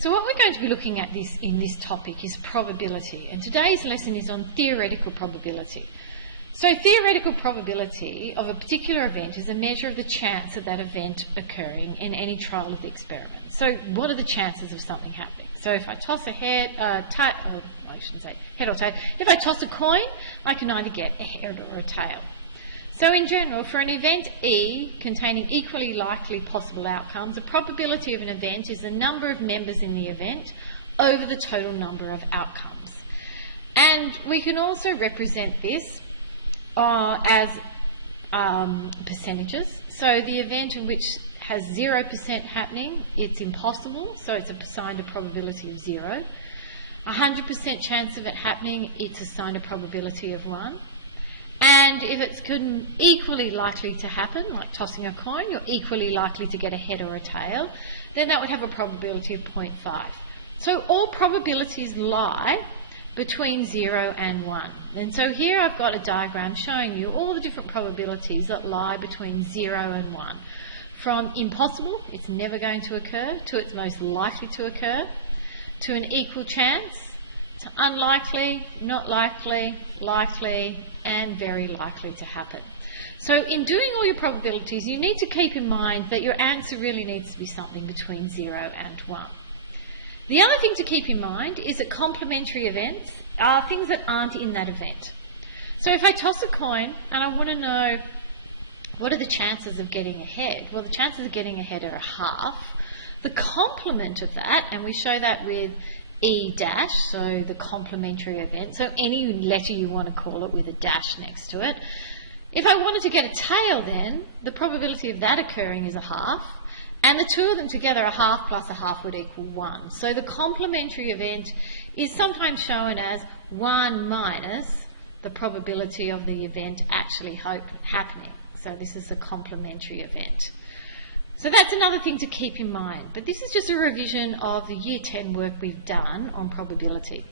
So what we're going to be looking at in this topic is probability, and today's lesson is on theoretical probability. So theoretical probability of a particular event is a measure of the chance of that event occurring in any trial of the experiment. So what are the chances of something happening? So if I toss a head, I shouldn't say head or tail. If I toss a coin, I can either get a head or a tail. So in general, for an event E containing equally likely possible outcomes, the probability of an event is the number of members in the event over the total number of outcomes. And we can also represent this as percentages. So the event in which has 0% happening, it's impossible, so it's assigned a probability of 0. 100% chance of it happening, it's assigned a probability of 1. And if it's equally likely to happen, like tossing a coin, you're equally likely to get a head or a tail, then that would have a probability of 0.5. So all probabilities lie between 0 and 1. And so here I've got a diagram showing you all the different probabilities that lie between 0 and 1. From impossible, it's never going to occur, to it's most likely to occur, to an equal chance, to unlikely, not likely, likely, and very likely to happen. So in doing all your probabilities, you need to keep in mind that your answer really needs to be something between 0 and 1. The other thing to keep in mind is that complementary events are things that aren't in that event. So if I toss a coin and I want to know what are the chances of getting a head, well, the chances of getting a head are a half. The complement of that, and we show that with E dash, so the complementary event, so any letter you want to call it with a dash next to it. If I wanted to get a tail then, the probability of that occurring is a half, and the two of them together, a half plus a half would equal 1. So the complementary event is sometimes shown as 1 minus the probability of the event actually happening. So this is the complementary event. So that's another thing to keep in mind. But this is just a revision of the Year 10 work we've done on probability.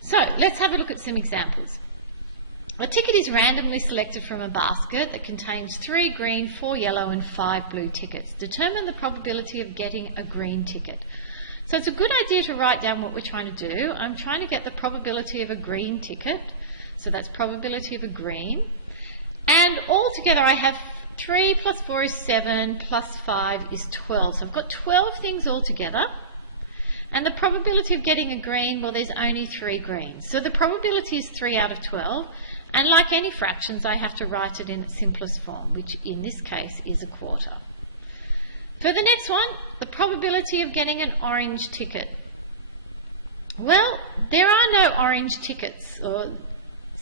So let's have a look at some examples. A ticket is randomly selected from a basket that contains 3 green, 4 yellow and 5 blue tickets. Determine the probability of getting a green ticket. So it's a good idea to write down what we're trying to do. I'm trying to get the probability of a green ticket. So that's probability of a green. And altogether I have 3 plus 4 is 7, plus 5 is 12. So I've got 12 things altogether. And the probability of getting a green, well, there's only 3 greens. So the probability is 3 out of 12. And like any fractions, I have to write it in its simplest form, which in this case is a quarter. For the next one, the probability of getting an orange ticket. Well, there are no orange tickets.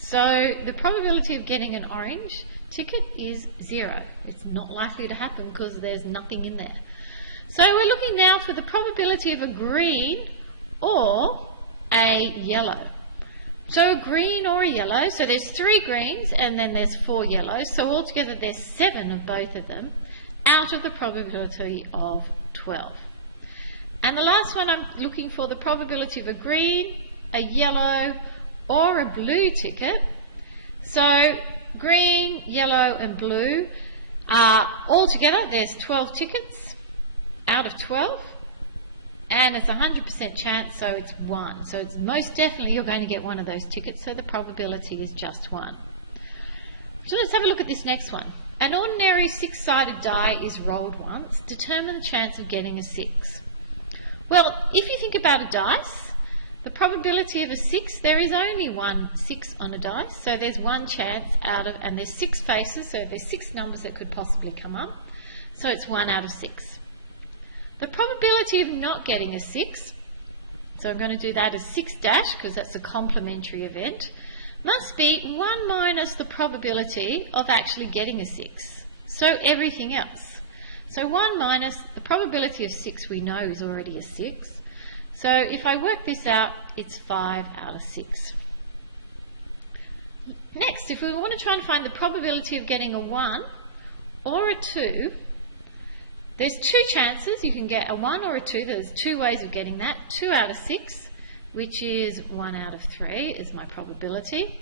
So the probability of getting an orange ticket is 0. It's not likely to happen because there's nothing in there. So we're looking now for the probability of a green or a yellow. So a green or a yellow, so there's 3 greens and then there's 4 yellows. So altogether there's 7 of both of them out of the probability of 12. And the last one, I'm looking for the probability of a green, a yellow or a blue ticket. So green, yellow and blue, altogether there's 12 tickets out of 12, and it's 100% chance, so it's 1. So it's most definitely you're going to get one of those tickets, so the probability is just 1. So let's have a look at this next one. An ordinary 6-sided die is rolled once. Determine the chance of getting a 6. Well, if you think about a dice, the probability of a 6, there is only one 6 on a dice, so there's one chance out of, and there's 6 faces, so there's 6 numbers that could possibly come up, so it's 1 out of 6. The probability of not getting a 6, so I'm going to do that as 6 dash, because that's a complementary event, must be 1 minus the probability of actually getting a 6, so everything else. So 1 minus the probability of 6 we know is already a 6. So if I work this out, it's 5 out of 6. Next, if we want to try and find the probability of getting a 1 or a 2, there's 2 chances. You can get a 1 or a 2. There's 2 ways of getting that. 2 out of 6, which is 1 out of 3 is my probability.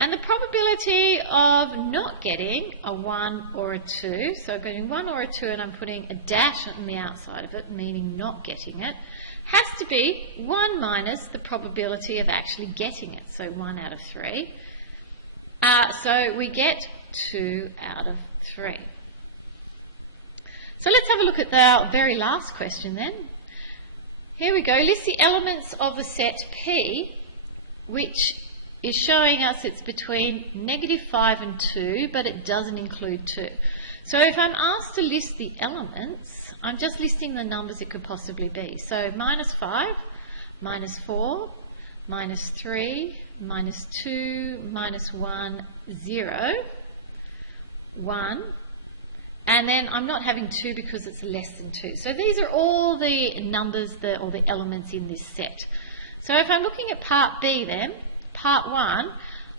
And the probability of not getting a 1 or a 2, so getting 1 or a 2 and I'm putting a dash on the outside of it, meaning not getting it, has to be 1 minus the probability of actually getting it, so 1 out of 3. So we get 2 out of 3. So let's have a look at the very last question then. Here we go. List the elements of the set P, which is showing us it's between -5 and 2, but it doesn't include 2. So if I'm asked to list the elements, I'm just listing the numbers it could possibly be. So -5, -4, -3, -2, -1, 0, 1, and then I'm not having 2 because it's less than 2. So these are all the numbers or the elements in this set. So if I'm looking at part B then, part 1,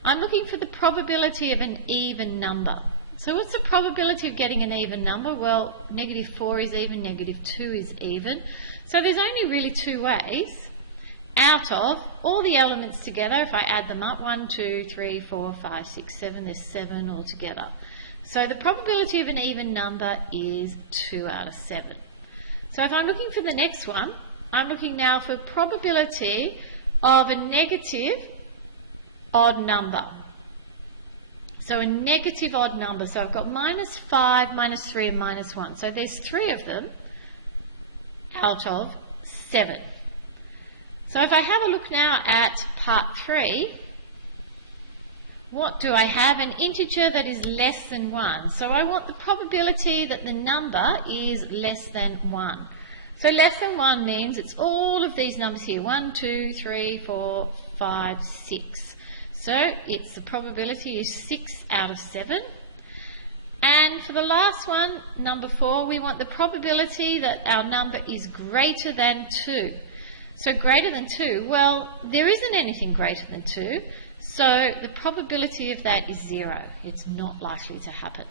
I'm looking for the probability of an even number. So what's the probability of getting an even number? Well, -4 is even, -2 is even. So there's only really 2 ways out of all the elements together. If I add them up, 1, 2, 3, 4, 5, 6, 7, there's 7 altogether. So the probability of an even number is 2 out of 7. So if I'm looking for the next one, I'm looking now for probability of a negative odd number. So a negative odd number. So I've got -5, -3 and -1. So there's 3 of them out of 7. So if I have a look now at part 3, what do I have? An integer that is less than 1. So I want the probability that the number is less than 1. So less than 1 means it's all of these numbers here. 1, 2, 3, 4, 5, 6. So it's the probability is 6 out of 7. And for the last one, number 4, we want the probability that our number is greater than 2. So greater than 2, well, there isn't anything greater than 2. So the probability of that is 0. It's not likely to happen.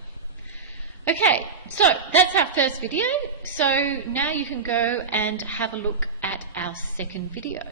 Okay, so that's our first video. So now you can go and have a look at our second video.